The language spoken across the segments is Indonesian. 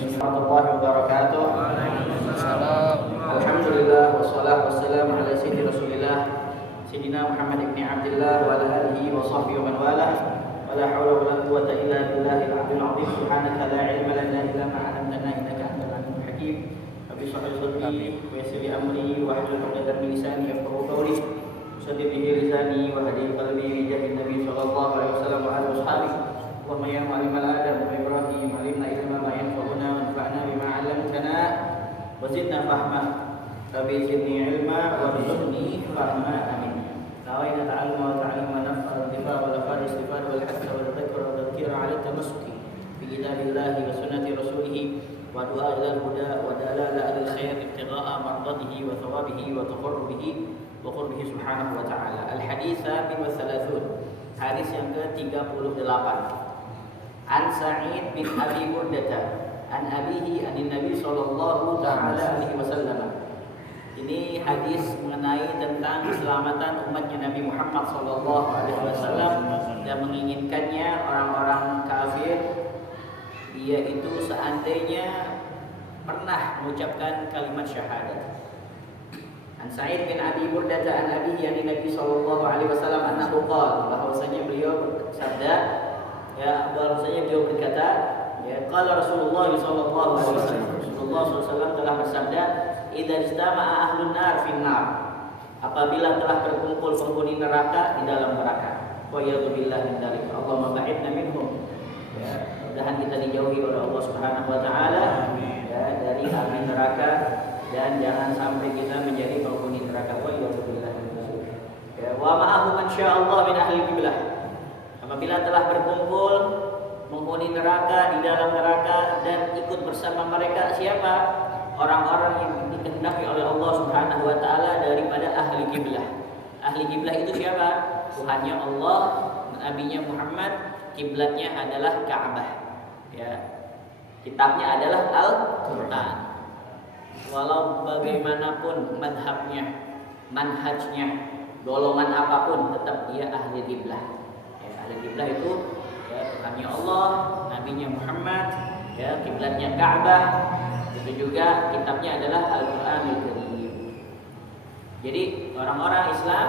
warahmatullahi wabarakatuh. Alhamdulillah wassalatu wassalamu ala sayyidi Rasulillah Sayyidina Muhammad ibn Abdullah wa ala alihi wa sahbihi wa man walah. Wala haula wala quwwata illa billahil aliyyil azim. Subhanaka la ilma lana illa ma 'allamtana innaka antal alimul hakim. Rabbi shrah li sadri wa yassir li amri wa hlul 'uqdatam min lisani yafqahu qawli. Saddid bihi lisani wa hadi qalbi bi jahin nabi sallallahu alaihi wasallam wa alihi washabihi. Allahumma ya mu'allimal adam wa Ibrahim 'allimna ilma ma yanfa'una wanfa'na bima 'allamtana wa zidna fahma. Rabbi zidni ilma wa rzuqni fahma. Amin. Nawaina ta'alluma wa ta'lima naf'a wa intifa wa lafar istighfar wal hasra wal dhikra wa dhikra 'ala tamassuki bi kitabillahi wa sunnati rasulih wa du'a ila al-huda wa dalala al khair ibtigha'a mardatihi wa thawabihi wa taqarrubihi wa qurbihi subhanahu wa ta'ala. Al-hadits bin wa 30. Hadis yang ke-38. An Sa'id bin Abi Burdah an abihi an Nabi sallallahu ta'ala alaihi wasallam. Ini hadis mengenai tentang keselamatan umatnya Nabi Muhammad sallallahu alaihi wasallam dan menginginkannya orang-orang kafir dia itu seandainya pernah mengucapkan kalimat syahadat. An Sa'id bin Abi Burdah an abihi an Nabi sallallahu alaihi wasallam annahu qala, bahwasanya beliau bersabda, bahwasanya beliau berkata, qala Rasulullah sallallahu alaihi wasallam, Rasulullah sallallahu telah bersabda, idza istama'a ahlun nar fin nar, apabila telah berkumpul penghuni neraka di dalam neraka. Wa yadzubillahi min dzalik. Allahumma ba'idna minhum. Mudah-mudahan kita dijauhi oleh Allah Subhanahu wa taala dari api neraka dan jangan sampai kita menjadi penghuni neraka. Wa yadzubillahi min dzalik. Wa ma'ahu man sya'allah min ahli qiblah. Apabila telah berkumpul penghuni neraka di dalam neraka dan ikut bersama mereka siapa? Orang-orang yang dikehendaki oleh Allah Subhanahu wa taala daripada ahli kiblah. Ahli kiblah itu siapa? Tuhannya Allah, nabinya Muhammad, kiblatnya adalah Ka'bah. Kitabnya adalah Al-Qur'an. Walau bagaimanapun madhabnya, manhajnya, golongan apapun tetap dia ahli kiblah. Ahli kiblah itu Tuhannya Allah, nabinya Muhammad, kiblatnya Ka'bah. Itu juga kitabnya adalah Al-Qur'anul Karim. Jadi orang-orang Islam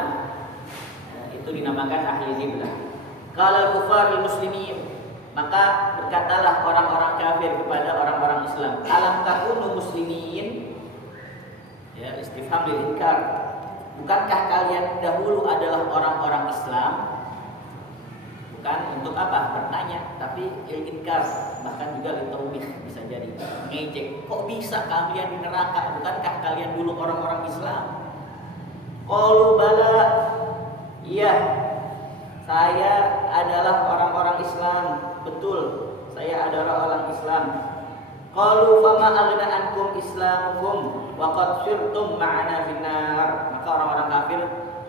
itu dinamakan ahli qiblah. Qala al-kuffar muslimin, maka berkatalah orang-orang kafir kepada orang-orang Islam, alam takunu muslimin? Istifham lil inkar. Bukankah kalian dahulu adalah orang-orang Islam? Bukan untuk apa? Bertanya, tapi inkar, bahkan juga litaubih, bisa jadi ngejek. Kok bisa kalian di neraka? Bukankah kalian dulu orang-orang Islam? Qalu bala, iya, saya adalah orang-orang Islam. Betul, saya adalah orang Islam. Qalu fama aghna ankum islamukum wa qad sirtum ma'ana finnar. Maka orang-orang kafir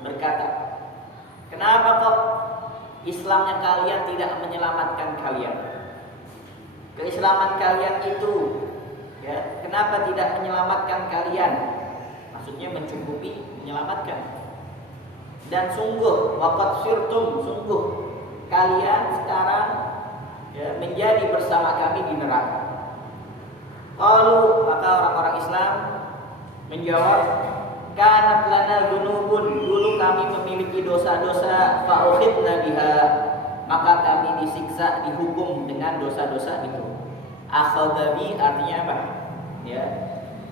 berkata, kenapa kok Islamnya kalian tidak menyelamatkan kalian? Keislaman kalian itu kenapa tidak menyelamatkan kalian? Maksudnya mencukupi, menyelamatkan. Dan sungguh waqad sirtum, sungguh kalian sekarang menjadi bersama kami di neraka. Qalu, maka orang-orang Islam menjawab, kanat lana dzunubun, dulu kami memiliki dosa-dosa, fa ukhidna biha, maka kami disiksa, dihukum dengan dosa-dosa itu. Akhadha bi artinya apa?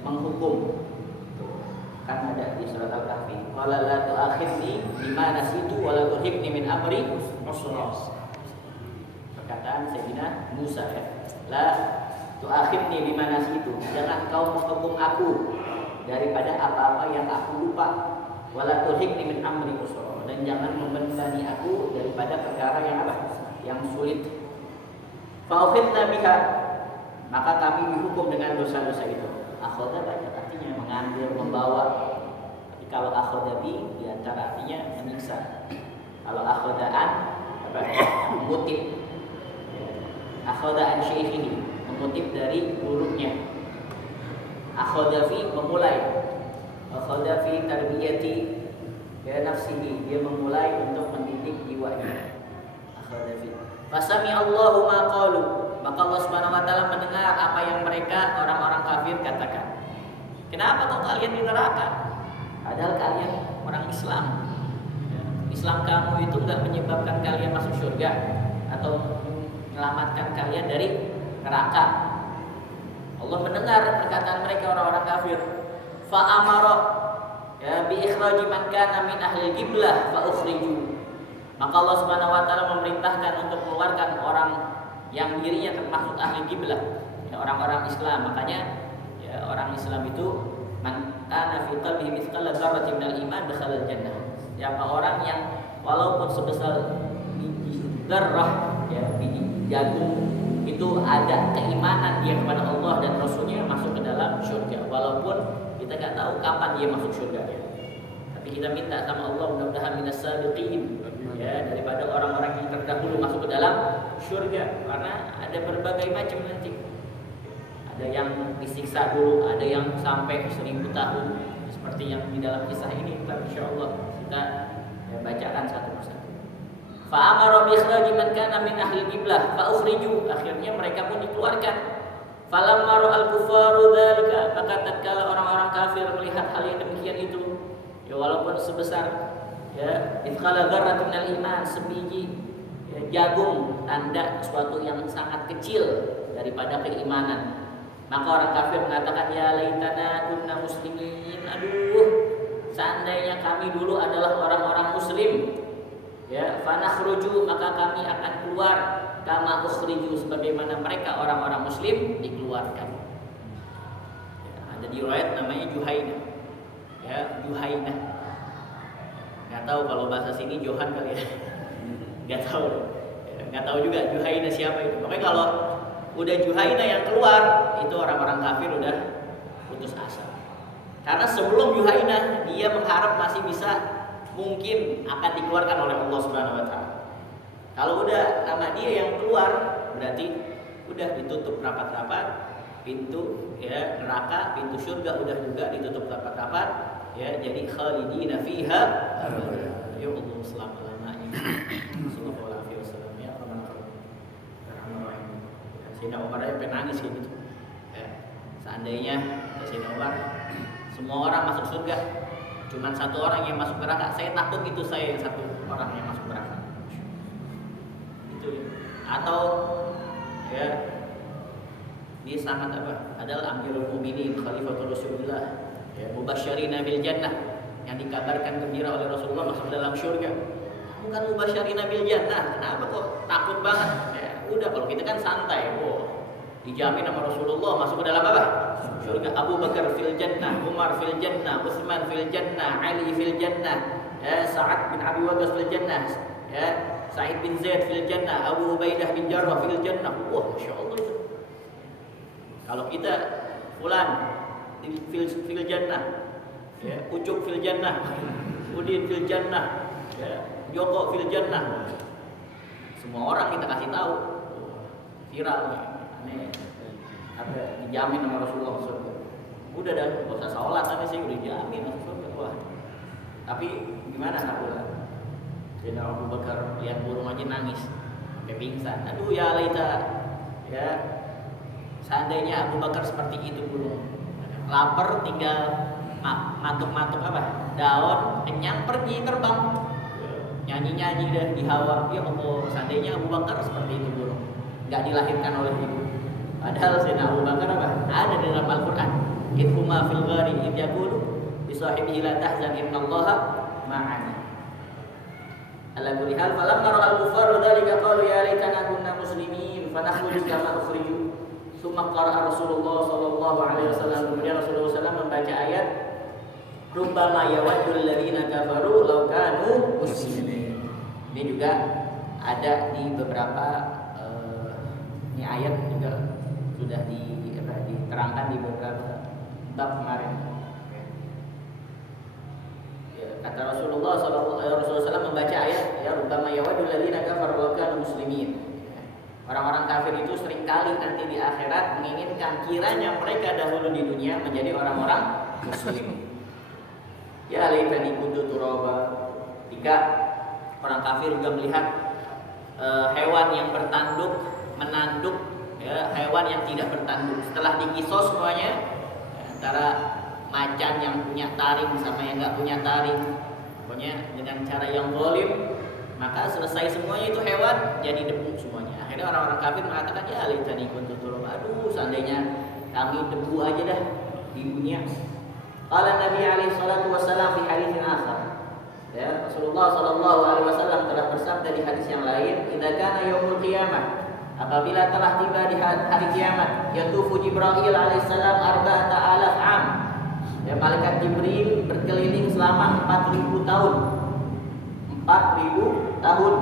Menghukum. Kan ada di surat Al-Kahfi, qala la tu'akhidni bima nasitu wa la turhibni min amri usra. Perkataan Sayyidina Musa, la tu'akhidni bima nasitu, jangan kau menghukum aku daripada apa-apa yang aku lupa, wala turhibni min amri usra, dan jangan membebani aku daripada perkara yang apa? Yang sulit. Fa ukhidna biha, maka kami dihukum dengan dosa-dosa itu. Akhadha banyak artinya mengambil, membawa. Tapi kalau akhadha bi diantara artinya menyiksa. Kalau akhadhaan apa? Mengutip. Akhadha an syekhihi, mengutip dari gurunya. Akhadha fi memulai. Akhadha fi tarbiyati nafsihi, dia memulai untuk mendidik jiwanya. Akhadha fi. Fasami Allahu ma qalu, Maka Allah Subhanahu wa taala mendengar apa yang mereka orang-orang kafir katakan. Kenapa kok kalian di neraka? Padahal kalian orang Islam. Islam kamu itu enggak menyebabkan kalian masuk surga atau menyelamatkan kalian dari neraka. Allah mendengar perkataan mereka orang-orang kafir. Fa amara bi ikhraji man kana min ahli qiblah fa ukhriju. Maka Allah Subhanahu wa taala memerintahkan untuk mengeluarkan orang yang dirinya termasuk ahli qiblah, ya, orang-orang Islam. Makanya ya, orang Islam itu man kana fi qalbihi mithqala dzarratin minal iman dakhala jannah. Siapa orang yang walaupun sebesar biji dzarrah, ya, biji jagung itu ada keimanan dia kepada Allah dan Rasulnya, masuk ke dalam surga. Walaupun kita nggak tahu kapan dia masuk surga, ya. Tapi kita minta sama Allah mudah-mudahan minas sabiqin, ya, daripada orang-orang yang terdahulu masuk ke dalam surga. Karena ada berbagai macam nanti. Ada yang disiksa dulu, ada yang sampai 1000 tahun, seperti yang di dalam kisah ini. Insyaallah kita bacakan satu persatu. Fa amara bi ikhraji man kana min ahli qiblah fa ukhriju. Akhirnya mereka pun dikeluarkan. Falamma ra'al kufaru dzalika, maka tatkala orang-orang kafir melihat hal yang demikian itu, ya walaupun sebesar, ya, ifqala dzarratun minal iman, sebiji, ya, jagung, tanda suatu yang sangat kecil daripada keimanan. Maka orang kafir mengatakan, ya laitana kunna muslimin. Aduh, seandainya kami dulu adalah orang-orang muslim, ya, fanakhruju, maka kami akan keluar kama ukhriju, sebagaimana mereka orang-orang muslim dikeluarkan. Ya, ada di riwayat namanya Juhainah, ya, Juhainah. Nggak tahu kalau bahasa sini Johan kali ya. Nggak tahu. Nggak tahu juga Juhainah siapa itu. Pokoknya kalau udah Juhainah yang keluar, itu orang-orang kafir udah putus asa. Karena sebelum Juhainah dia mengharap masih bisa mungkin akan dikeluarkan oleh Allah Subhanahu wa taala. Kalau udah nama dia yang keluar, berarti udah ditutup rapat-rapat pintu, ya, neraka, pintu surga udah juga ditutup rapat-rapat, ya, jadi khalidina fiha abada. Ya Allah selama-lamanya. Sallallahu alaihi wasallam, ya Rahman. Sayyidina Umar aja penangis gitu. Ya, seandainya Sayyidina Umar semua orang masuk surga, cuman satu orang yang masuk neraka, saya takut itu saya yang satu orang yang masuk neraka. Itu ya. Atau ya, dia sangat apa? Adalah Amirul Mukminin, Khalifatul Rasulullah, ya, mubasysyirina bil jannah, yang dikabarkan gembira oleh Rasulullah masuk dalam surga. Kamu kan mubasysyirina bil jannah, kenapa kok takut banget? Ya, udah kalau kita kan santai, dijamin sama Rasulullah masuk ke dalam apa? Surga. Abu Bakar fil jannah, Umar fil jannah, Utsman fil jannah, Ali fil jannah, ya, Sa'ad bin Abi Waqqas fil jannah, ya, Sa'id bin Zaid fil jannah, Abu Ubaidah bin Jarrah fil jannah. Wah, masyaallah itu. Kalau kita fulan fil jannah, ya, Ucup fil jannah, Udin fil jannah, ya, Joko fil jannah. Semua orang kita kasih tahu. Viral nih. Aneh. Ada dijamin sama Rasulullah surga. Udah dah, enggak usah sholat tapi sih udah dijamin masuk surga. Wah. Tapi gimana Nabi? Sayyidina Abu Bakar lihat burung aja nangis sampai pingsan. Aduh ya laita. Ya. Seandainya Abu Bakar seperti itu burung. Lapar tinggal matuk-matuk apa? Daun, kenyang pergi terbang. Nyanyi-nyanyi dah di hawa. Ya Allah, seandainya Abu Bakar seperti itu burung. Enggak dilahirkan oleh ibu. Padahal Sayyidina Abu Bakar apa? Ada di dalam Al-Qur'an. Idhuma fil ghari idh yaqulu li sahibihi la tahzan innallaha ma'ana. Ala kulli hal falamma ra'al kufaru dzalika qalu ya laitana kunna muslimin fanakhruju kama ukhriju. Tsumma qara'a Rasulullah sallallahu alaihi wasallam, kemudian Rasulullah SAW membaca ayat rubbama yawaddul ladzina kafaru law kanu muslimin. Ini juga ada di beberapa ini ayat juga sudah diterangkan di beberapa bab kemarin. Ya, kata Rasulullah SAW membaca ayat, ya rubbama yawaddul ladzina kafaru law kanu muslimin. Orang-orang kafir itu seringkali nanti di akhirat menginginkan kiranya mereka dahulu di dunia menjadi orang-orang muslim. Ya laitani kuntu turaba. Jika orang kafir juga melihat hewan yang bertanduk menanduk, ya, hewan yang tidak bertanduk. Setelah dikisos semuanya, antara macan yang punya taring sama yang nggak punya taring, pokoknya dengan cara yang zalim, maka selesai semuanya itu hewan jadi debu semuanya. Akhirnya orang-orang kafir mengatakan, ya laitani kuntu turaba, aduh seandainya kami debu aja dah di dunia. Qala Nabi alaihi salatu wasallam fi haditsin akhar. Ya, Rasulullah sallallahu alaihi wasallam telah bersabda di hadis yang lain, "Idza kana yaumul qiyamah," apabila telah tiba di hari kiamat, yatufu Jibril alaihissalam 4,000 am. Ya, malaikat Jibril berkeliling selama 4.000 tahun. 4.000 tahun.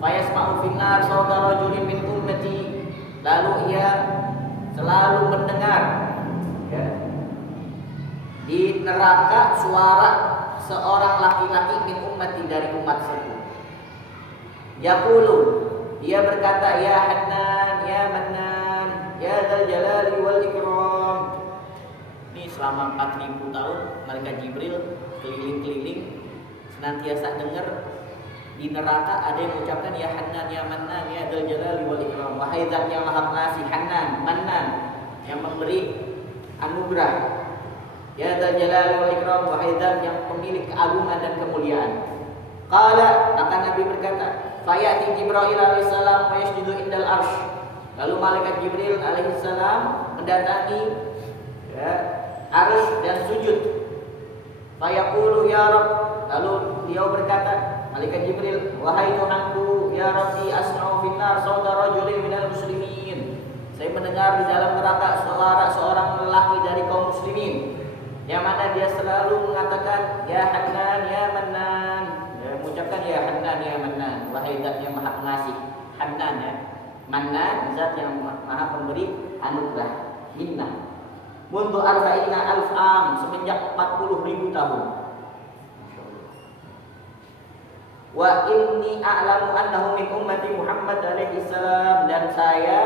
Fayasma'u finnar sauta rajulin min ummati. Lalu ia selalu mendengar, ya, di neraka suara seorang laki-laki min ummati dari umatku. Yaqulu, dia berkata, ya Hannan, ya Mannan, ya Dzal Jalali wal Ikram. Ini selama 4.000 tahun malaikat Jibril keliling-keliling senantiasa dengar di neraka ada yang mengucapkan ya Hannan, ya Mannan, ya Dzal Jalali wal Ikram. Wahai Zat yang Maha Pengasih, Hannan, Mannan, yang memberi anugerah. Ya Dzal Jalali wal Ikram, wahai Zat yang pemilik keagungan dan kemuliaan. Qala, maka Nabi berkata, fayati Jibril alaihissalam wa yasjudu indal arsy. Lalu malaikat Jibril alaihissalam mendatangi, ya, arsy dan sujud. Fayaqulu ya Rabb, lalu beliau berkata, malaikat Jibril, wahai Tuhanku, ya Rabbi, asma'u finnar sauta rajulin minal muslimin. Saya mendengar di dalam neraka suara seorang lelaki dari kaum muslimin, yang mana dia selalu mengatakan ya Hannan, ya Mannan, mengucapkan ya Hannan, ya Mannan, wahai Zat yang Maha Pengasih. Hannan, ya, Mannan, Zat yang Maha Pemberi anugerah, minnah. Mundu arba'ina alf am, semenjak 40.000 tahun. Wa inni a'lamu annahu min ummati Muhammad alaihi salam, dan saya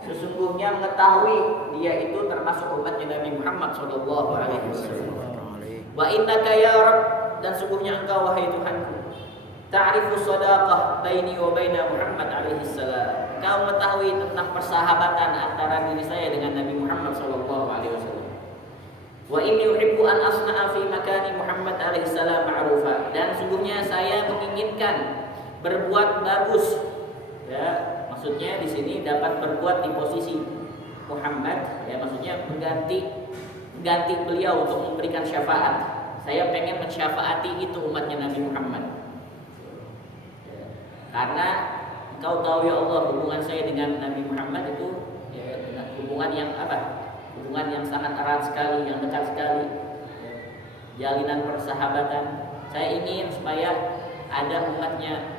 sesungguhnya mengetahui dia itu termasuk umatnya Nabi Muhammad sallallahu alaihi wasallam. Wa innaka ya Rabb, dan sungguhnya engkau wahai Tuhanku, ta'rifu shadaqah baini wa baina Muhammad alaihi salam. Engkau mengetahui tentang persahabatan antara diri saya dengan Nabi Muhammad sallallahu alaihi wasallam. Wa inni uhibbu an asna'a fi makani Muhammad alaihi salam ma'rufa, dan sungguhnya saya menginginkan berbuat bagus, ya, maksudnya di sini dapat berbuat di posisi Muhammad, ya, maksudnya mengganti beliau untuk memberikan syafaat. Saya pengen mensyafaati itu umatnya Nabi Muhammad, ya, karena engkau tahu ya Allah, hubungan saya dengan Nabi Muhammad itu, ya, dengan hubungan yang apa? Hubungan yang sangat erat sekali, yang dekat sekali, ya, jalinan persahabatan. Saya ingin supaya ada umatnya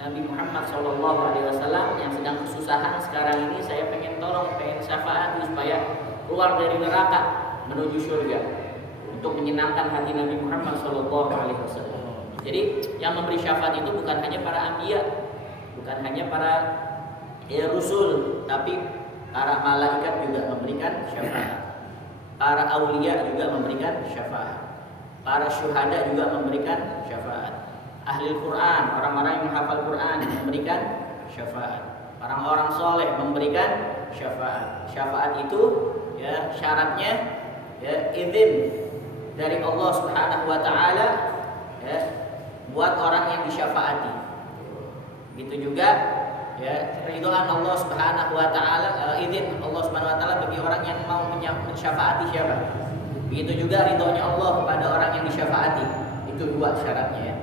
Nabi Muhammad SAW yang sedang kesusahan sekarang ini, saya pengen tolong, pengen syafaat supaya keluar dari neraka menuju surga, untuk menyenangkan hati Nabi Muhammad SAW. Jadi yang memberi syafaat itu bukan hanya para anbiya, bukan hanya para rasul, tapi para malaikat juga memberikan syafaat, para aulia juga memberikan syafaat, para syuhada juga memberikan syafaat, ahli Quran, orang-orang yang menghafal Quran memberikan syafaat, orang-orang soleh memberikan syafaat. Syafaat itu, ya, syaratnya, ya, izin dari Allah Subhanahu wa taala, ya, buat orang yang disyafaati. Begitu juga, ya, ridhoan Allah Subhanahu wa taala, izin Allah Subhanahu wa taala bagi orang yang mau mensyafaati siapa. Begitu juga ridhonya Allah kepada orang yang disyafaati. Itu dua syaratnya, ya.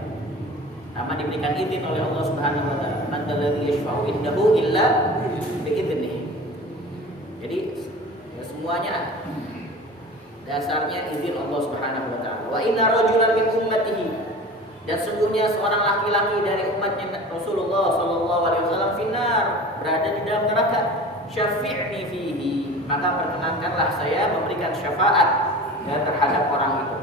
Sama diberikan izin oleh Allah Subhanahu wa taala. Man dzalladzi yashfa'u indahu illa bi'idznihi. Jadi, ya, semuanya dasarnya izin Allah Subhanahu wa taala. Wa inna rajulan min ummatihi, dan sesungguhnya seorang laki-laki dari umatnya Rasulullah sallallahu alaihi wasallam finnar, berada di dalam neraka. Syafi'ni fihi, maka perkenankanlah saya memberikan syafaat, ya, terhadap orang itu.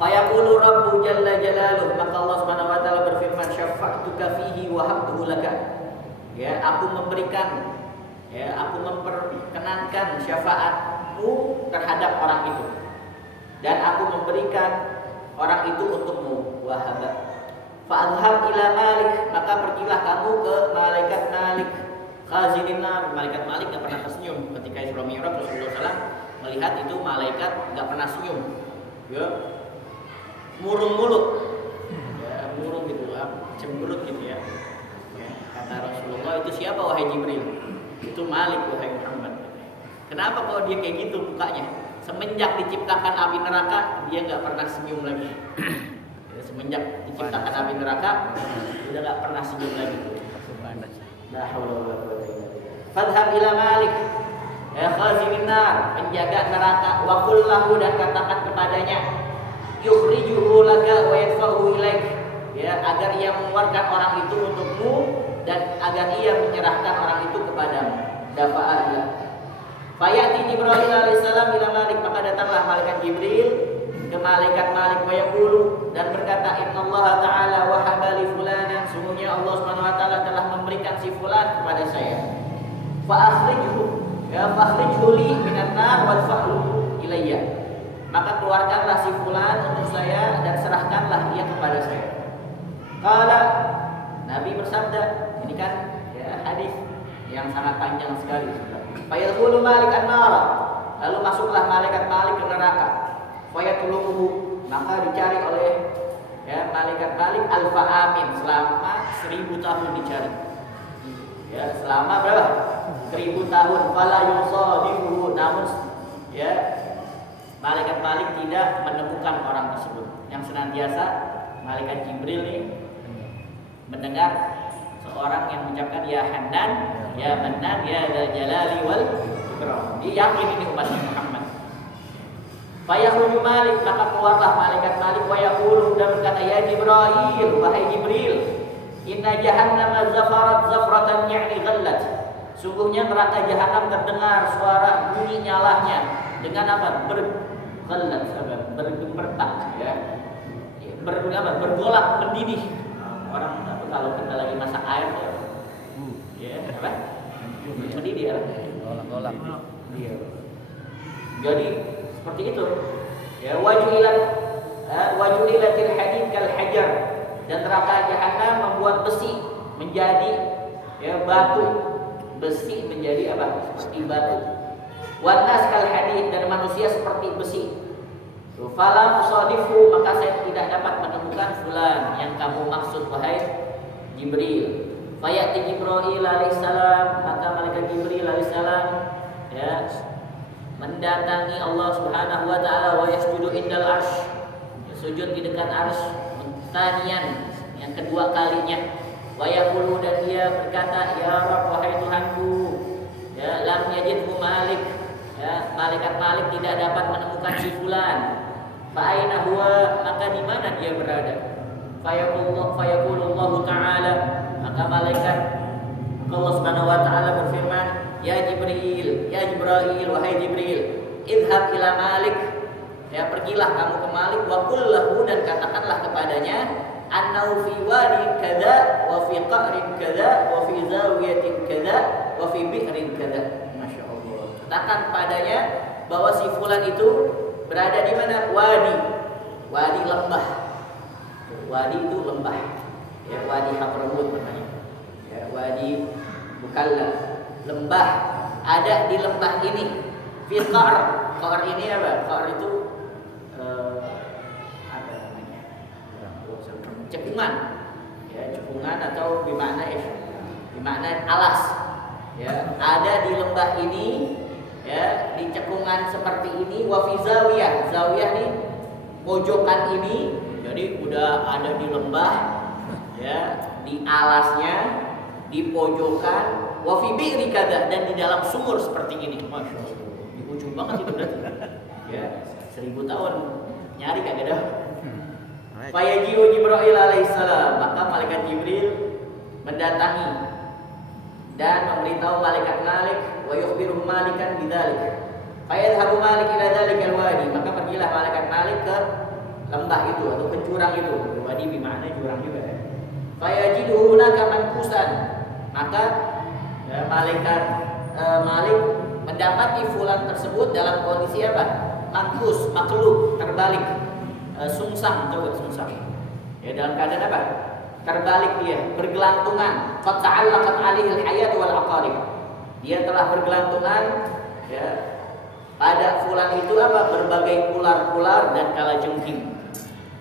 Fayaqulu Rabbu jalla jalaluh, maka Allah Subhanahu wa taala berfirman, syafa'tuka fihi wa habtuhu laka. Ya, aku memberikan, ya, aku memperkenankan syafaatmu terhadap orang itu, dan aku memberikan orang itu untukmu. Wahaba fa'adhhab ila Malik, maka pergilah kamu ke malaikat Malik. khazinin nar, malaikat Malik nggak pernah tersenyum. Ketika Isra Mi'raj Rasulullah SAW melihat itu malaikat nggak pernah senyum, ya murung mulut, ya murung gitu, cemberut gitu ya. Kata Rasulullah, itu siapa wahai Jibril? Itu Malik wahai Muhammad. Kenapa kalau dia kayak gitu mukanya? Semenjak diciptakan api neraka dia nggak pernah senyum lagi. Ya, semenjak diciptakan api neraka udah nggak pernah senyum lagi. La haula wala quwwata illa billah. Fadhhab ila Malik, ya khazinin nar, penjaga neraka, wa qul lahu, dan katakan kepadanya, yukhrijuhu laka wa yadfa'uhu ilaik, ya agar ia mengeluarkan orang itu untukmu dan agar ia menyerahkan orang itu kepadamu. Dafa'ah. Fayati Jibril alaihissalam ila Malik, maka datanglah malaikat Jibril ke malaikat Malik wa yaqulu, dan berkata, innallaha ta'ala wahaba li fulanan, sungguhnya Allah Subhanahu wa taala telah memberikan si fulan kepada saya. Fa akhrijhu, ya fakhrijhu li minan nar wadfa'hu ilayya, maka keluarkanlah si fulan untuk saya dan serahkanlah ia kepada saya. Qala, Nabi bersabda, ini kan ya hadis yang sangat panjang sekali. Fayadkhulu Malik an-nar, lalu masuklah malaikat Malik ke neraka. Fayatlubuhu, maka dicari oleh ya malaikat Malik alfa amin, selama 1000 tahun dicari. Ya, selama berapa? 1000 tahun. Fala yusadifuhu, namun ya malaikat Malik tidak menemukan orang tersebut. Yang senantiasa malaikat Jibril nih mendengar seorang yang mengucapkan ya Hanan, ya Mannan, ya Dzal Jalali wal Ikram. Dia yakin ini umatnya Muhammad. Fayakhruju Malik, maka keluarlah malaikat Malik wa yaqulu, dan berkata, ya Jibril, wahai Jibril, inna jahannam zafarat zafratan ya'ni ghallat, sungguhnya neraka jahanam terdengar suara bunyi nyalahnya dengan apa? Berghallat, bergemertak ya. Bergolak, mendidih. Orang kalau kita lagi masak air ya apa? Mendidih ya. Golak. Iya. Jadi seperti itu. Ya wajulilatil hadid kal hajar, dan neraka jahanam membuat besi menjadi ya batu, besi menjadi apa? Seperti batu. Wanas kal hadid, dan manusia seperti besi. Fala musadifu, maka saya tidak dapat menemukan fulan yang kamu maksud wahai Jibril. Fayati Jibril alaihissalam, maka malaikat Jibril alaihissalam ya mendatangi Allah Subhanahu wa taala wa yasjudu indal arsy, sujud di dekat arsy, tanian yang kedua kalinya. Wa yaqulu, dan dia berkata, ya Rabb, wahai Tuhanku, ya lam yajidhu Malik, ya malaikat Malik tidak dapat menemukan si fulan. Fa aina huwa, maka di mana dia berada? Fayaqulu Allah taala, maka malaikat Allah Subhanahu wa taala berfirman, ya Jibril, wahai Jibril, idhab ila Malik, ya pergilah kamu ke Malik, wa qul lahu, dan katakanlah kepadanya, annau fi wadi kadza wa fi qa'rin kadza wa fi zawiyatin kadza wa fi bi'rin kadza. Masyaallah. Katakan padanya bahwa si fulan itu berada di mana? Wadi lembah. Wadi itu lembah. Ya, wadi Hadramut namanya. Ya, wadi Mukalla. Lembah, ada di lembah ini. Fi qa'r. Qa'r ini apa? Qa'r itu apa namanya? Cekungan. Ya, cekungan atau bimana alas. Ya, ada di lembah ini, ya, di cekungan seperti ini. Wa fi zawiyah. Zawiyah nih pojokan ini. Jadi udah ada di lembah, ya, di alasnya, di pojokan. Wa fi bi'ri kadza, dan di dalam sumur seperti ini. Masya Allah, di ujung banget itu berarti. Ya, 1000 tahun nyari kagak dah. Fayaji'u Jibril alaihissalam, maka malaikat Jibril mendatangi dan memberitahu malaikat Malik, wa yukhbiru Malikan bidzalik. Fayadhhabu Malik ila dzalikal wadi, maka pergilah malaikat Malik ke lembah itu atau ke jurang itu. Wadi bimana jurang juga ya. Fayajiduhu hunaka mankusan, maka ya, malaikat Malik mendapati fulan tersebut dalam kondisi apa? Mangkus, maklub, terbalik, sungsang, tahu gak sungsang? Ya, dalam keadaan apa? terbalik dia, bergelantungan. Qad ta'allaqat 'alaihi al-hayat wal aqarib. Dia telah bergelantungan ya pada fulan itu apa? Berbagai ular-ular dan kalajengking.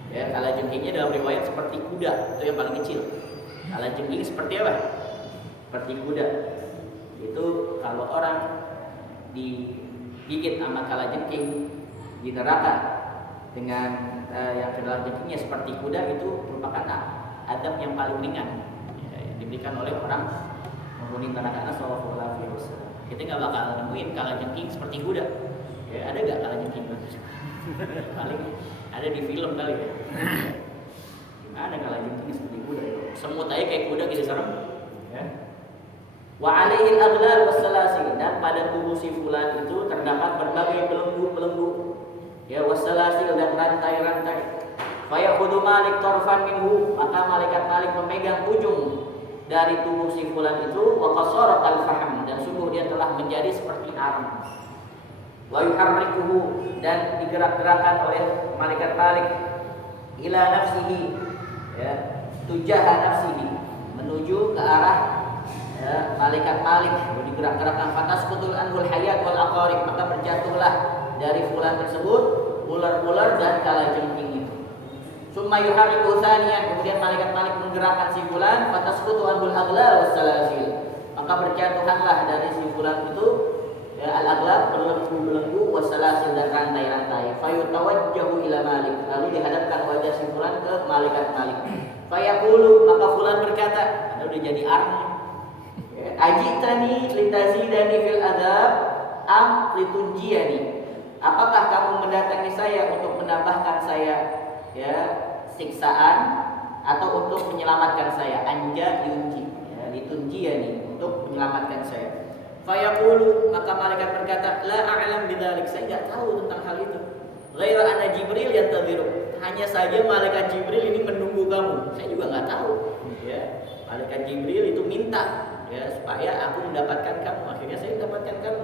Ya, kalajengkingnya dalam riwayat seperti kuda, itu yang paling kecil. Kalajengking seperti apa? Seperti kuda. Itu kalau orang digigit sama kalajengking di neraka dengan yang kalajengkingnya seperti kuda, itu merupakan adab yang paling ringan ya, yang diberikan oleh orang penghuni neraka. Sallallahu alaihi wasallam. Kita nggak bakal nemuin kalajengking seperti kuda. Ya, ada nggak kalajengking? Paling ada di film kali ya. Gimana kalajengking seperti kuda? Semut aja kayak kuda gitu serem. Ya. Wa alaihi al-aghlal was-salasil, dan pada tubuh si fulan itu terdapat berbagai belenggu-belenggu. Ya, was-salasil, dan rantai-rantai. Fa yakhudhu malik tarfan minhu, maka malaikat Malik memegang ujung dari tubuh si fulan itu, wa qasarat al-fahm, dan sungguh dia telah menjadi seperti arang. Wa yuharrikuhu, dan digerak-gerakkan oleh malaikat Malik ila nafsihi, ya, tujaha nafsihi, menuju ke arah ya, malaikat Malik, digerak-gerakkan. Fatasqutul anhul hayat wal aqarib, maka berjatuhlah dari fulan tersebut ular-ular dan kalajengking itu. Summa yuharriku tsaniyan, kemudian malaikat Malik menggerakkan si fulan. Fatasqutu anhul aghlal was salasil, maka berjatuhanlah dari si fulan itu ya, al-aghlab, belenggu-belenggu, wasalasil, dan rantai-rantai. Fayutawajjahu ila Malik, lalu dihadapkan wajah si fulan ke malaikat Malik. Fayaqulu, maka fulan berkata, udah jadi arang. Ajitani litazidani fil adab am litunjiyani. Apakah kamu mendatangi saya untuk menambahkan saya ya siksaan atau untuk menyelamatkan saya? Anja yunji, ya, litunjiyani, untuk menyelamatkan saya. Fayaqulu, maka malaikat berkata, la a'lam bidzalik, saya enggak tahu tentang hal itu. Ghaira anna Jibril yantadhiru, hanya saja malaikat Jibril ini menunggu kamu. Saya juga enggak tahu. Ya, malaikat Jibril itu minta ya supaya aku mendapatkan kamu. Akhirnya saya mendapatkan kamu.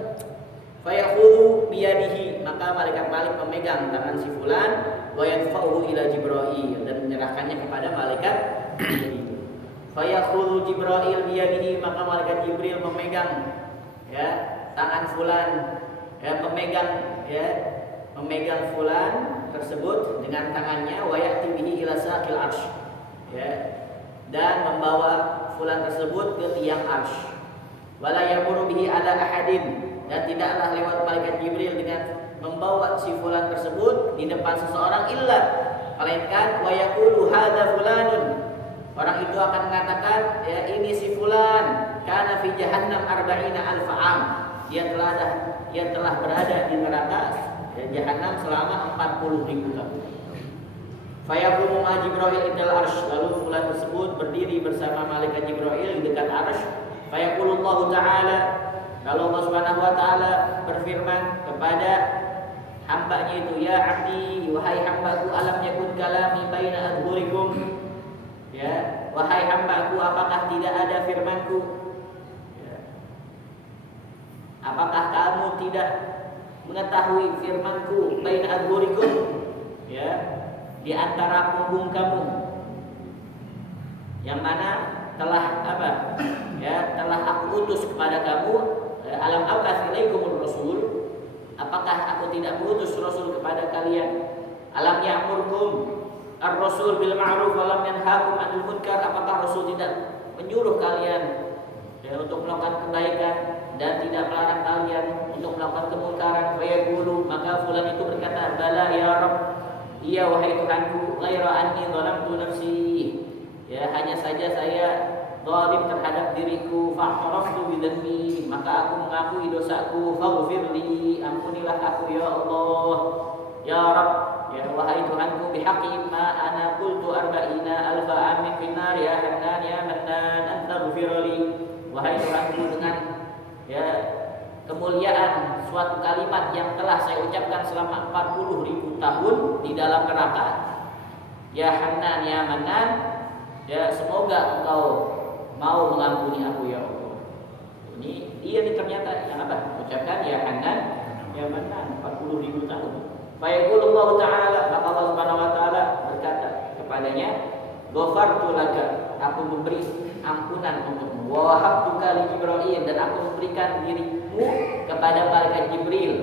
Fayakhudhu biyadihi, maka malaikat Malik memegang tangan si fulan, wa yadfa'uhu ila Jibril, dan menyerahkannya kepada malaikat Jibril. Fayakhudhu Jibril biyadihi, maka malaikat Jibril memegang ya tangan fulan, ya memegang fulan tersebut dengan tangannya, wa ya'ti bihi ila saqil arsy, ya, dan membawa fulan tersebut ke tiang arsy. Wala yamuru bihi ala ahadin, dan tidaklah lewat malaikat Jibril dengan membawa si fulan tersebut di depan seseorang illa, melainkan wa yaqulu hadza fulanun, orang itu akan mengatakan ya ini si fulan, kana fi jahannam 40 alf am, dia telah berada di neraka ya, jahannam selama 40.000 tahun. Fayaqumu ma Jibril indal arsy, lalu fulan tersebut berdiri bersama malaikat Jibril di dekat arsy. Fayaqulullahu ta'ala, kalau Allah Subhanahu wa taala berfirman kepada hamba-Nya itu, ya abdi, wahai hambaku, alam yakun kalami baina adhurikum, ya, wahai hambaku, apakah tidak ada firmanku? Ya. Apakah kamu tidak mengetahui firmanku baina adhurikum, ya, di antara punggung kamu, yang mana telah apa? Ya, telah aku utus kepada kamu. Alam ab'ats ilaikumur rasul, apakah aku tidak mengutus rasul kepada kalian? Alam ya'murkum ar-rasul bil ma'ruf wa lam yanhaakum 'anil munkar, apakah rasul tidak menyuruh kalian ya, untuk melakukan kebaikan dan tidak melarang kalian untuk melakukan kemungkaran? Fayaqulu, maka fulan itu berkata, bala ya Rabb, iya wahai Tuhanku, ghaira anni zalamtu nafsi, ya hanya saja saya zalim terhadap diriku, fa'taraftu bidzanbi, maka aku mengakui dosaku, faghfirli, ampunilah aku ya Allah, ya Rabb, ya wahai Tuhanku, bihaqqi ma ana qultu 40 alfa amin finnar, ya Hannan ya Mannan, antaghfirli, wahai Tuhanku, dengan ya kemuliaan suatu kalimat yang telah saya ucapkan selama 40.000 tahun di dalam neraka, ya Hannan ya Mannan, ya semoga engkau mau mengampuni aku ya Allah. Ini dia nih ternyata yang apa? Ucapkan ya Hannan ya Mannan 40.000 tahun. Fayaqulullahu ta'ala, maka Allah Subhanahu wa taala berkata kepadanya, ghafartu laka, aku memberi ampunan untukmu. Wa wahabtuka li Jibril, dan aku memberikan dirimu kepada malaikat Jibril.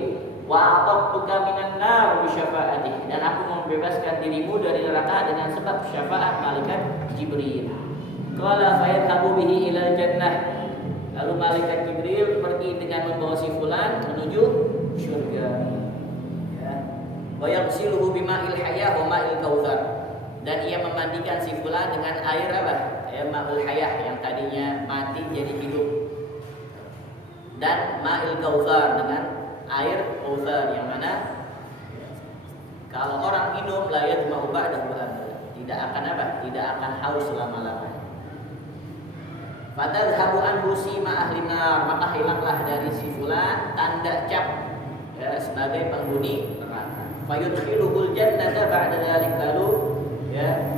Wa a'taqtuka minan nar bi syafaatih, dan aku membebaskan dirimu dari neraka dengan sebab syafaat malaikat Jibril. Qala fa yadhhabu bihi ila jannah. Lalu malaikat Jibril pergi dengan membawa si fulan menuju surga. Ya. Wa yaghsiluhu bima'il hayah wa ma'il kautsar. Dan ia memandikan si fulan dengan air apa? Air ma'ul hayah yang tadinya mati jadi hidup. Dan ma'il kautsar dengan air kautsar yang mana kalau orang minum la yadma'u ba'dahu abada. Tidak akan apa? Tidak akan haus selama-lamanya. Fatadhabu anhu sima ahli nar, maka hilanglah dari si fulan tanda cap ya, sebagai penghuni neraka. Fayudkhiluhul jannata ba'da dzalik, lalu ya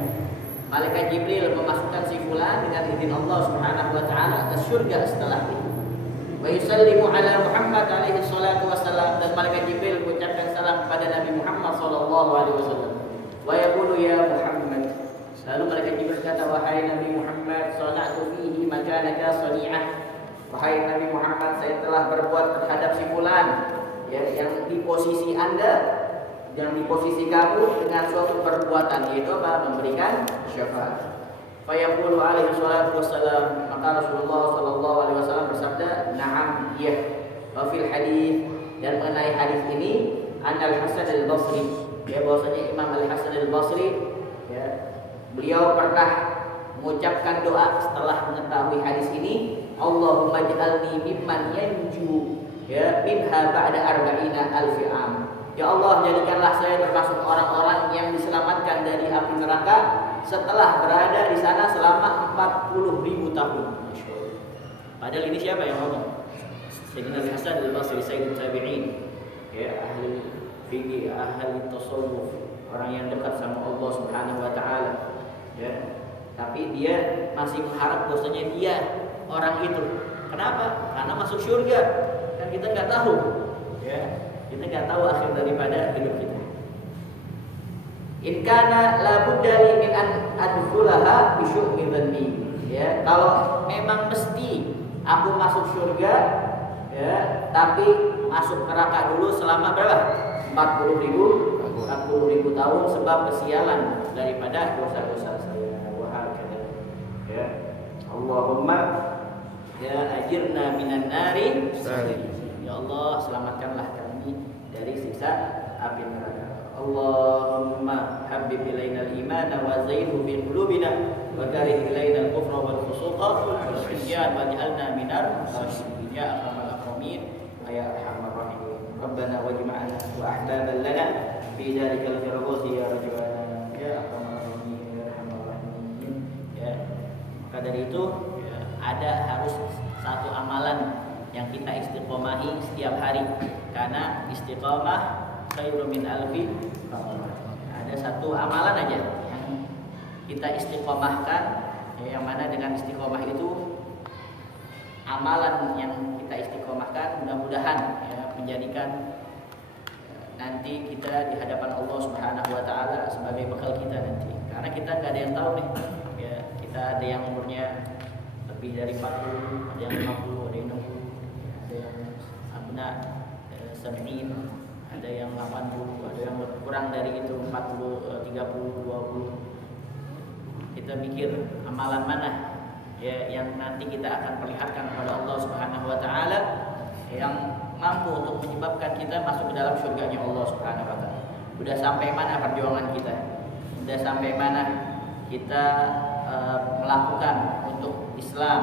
malaikat Jibril memasukkan si fulan dengan izin Allah Subhanahu wa taala ke surga setelah itu. Wa yusallimu ala Muhammad alaihi salatu wassalam, dan malaikat Jibril mengucapkan salam kepada Nabi Muhammad sallallahu alaihi wasallam. Wa yaqulu ya Muhammad, lalu malaikat Jibril berkata, wahai Nabi Muhammad, sana'tu fihi makanaka sani'ah. Wahai Nabi Muhammad, saya telah berbuat terhadap si fulan ya, yang di posisi Anda, yang di posisi kamu dengan suatu perbuatan, yaitu apa? Memberikan syafaat. Fa yaqulu alaihi salatu wassalam, maka Rasulullah sallallahu alaihi wasallam bersabda, na'am, iya. Wa fil hadis, dan mengenai hadis ini, Al Hasan Al Basri, ya, bahwasanya Imam Al Hasan Al Basri ya, beliau pernah mengucapkan doa setelah mengetahui hadis ini, Allahumma ij'alni mimman yanju ya minha ba'da arba'ina alfi am. Ya Allah, jadikanlah saya termasuk orang-orang yang diselamatkan dari api neraka setelah berada di sana selama 40.000 tahun. Padahal ini siapa yang ngomong? Sayyidina Hasan al-Basri, Sayyidul Tabi'in, ya, ahli fikih, ahli tasawuf, orang yang dekat sama Allah Subhanahu wa taala. Ya. Tapi dia masih mengharap bahwasanya dia orang itu. Kenapa? Karena masuk surga. Kan kita nggak tahu. Ya. Kita nggak tahu akhir daripada hidup kita. In kana la budda li min an adkhulaha bi syu'mi dhanbi. Ya, kalau memang mesti aku masuk surga, ya, tapi masuk neraka dulu selama berapa? 40.000 tahun sebab kesialan daripada dosa-dosa saya. Wahakala. Ya. Allahumma ya ajirna minan nari. Ya Allah, selamatkanlah kami dari siksa api neraka. Allahumma habbib ilaina al-iman wa zayyinhu fi qulubina wa karih ilaina al-kufra wal fusuqa wal isyan waj'alna minar rasyidin ya arhamar rahimin ya arhamar rahimin. Rabbana wajma'na wa ahbaban lana fi dzalikal firdausi ya rabbana ya arhamar rahimin ya arhamar rahimin. Ya. Maka dari itu ya, ada harus satu amalan yang kita istiqomahi setiap hari, karena istiqomah khairun min alfi amalan. Ada satu amalan aja yang kita istiqomahkan, ya, yang mana dengan istiqomah itu amalan yang kita istiqomahkan mudah-mudahan ya, menjadikan nanti kita di hadapan Allah Subhanahu wa taala sebagai bekal kita nanti. Karena kita nggak ada yang tahu nih. Ya, kita ada yang umurnya lebih dari 40, ada yang 50, ada yang 60. Sab'in, ada yang 80, ada yang kurang dari itu 40, 30, 20. Kita mikir amalan mana ya yang nanti kita akan perlihatkan kepada Allah Subhanahu wa taala yang mampu untuk menyebabkan kita masuk ke dalam surganya Allah Subhanahu wa taala. Sudah sampai mana perjuangan kita? Sudah sampai mana kita melakukan untuk Islam,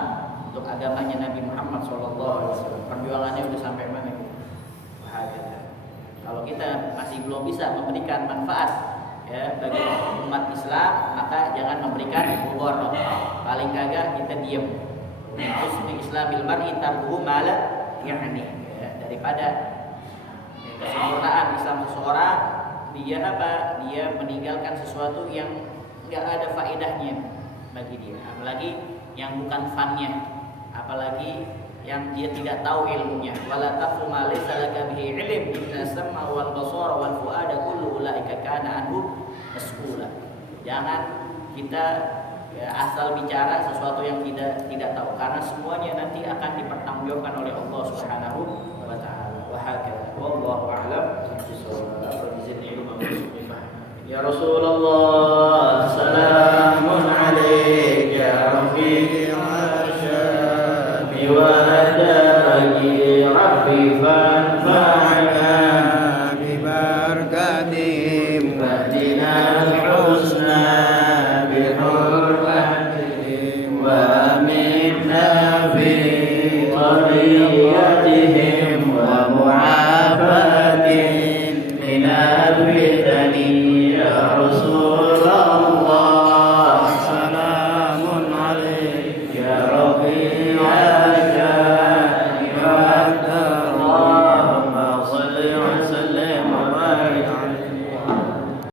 untuk agamanya Nabi Muhammad SAW. Perjuangannya udah sampai mana kita? Bahagia. Kalau kita masih belum bisa memberikan manfaat ya bagi umat Islam, maka jangan memberikan mudarat. Paling kagak kita diam. Husnul Islamil mar'i tarkuhu ma la ya'ni. Daripada kesempurnaan Islam seseorang, dia apa? Dia meninggalkan sesuatu yang enggak ada faedahnya bagi dia. Apalagi yang bukan fannya, apalagi yang dia tidak tahu ilmunya. Wala taqfu ma laysa laka bihi ilm, inna sam'a wal basara wal fuada kullu ulaika kana anhu mas'ula. Jangan kita ya, asal bicara sesuatu yang tidak tahu, karena semuanya nanti akan dipertanggungjawabkan oleh Allah Subhanahu wa taala. Wa hakadha wallahu a'lam bishawab. Ya Rasulullah, salamun alaik ya rafiq asyami wa hadaki rabbi fanfa'na bi barakatihim fadina al-husna bi hurmatihim wa minna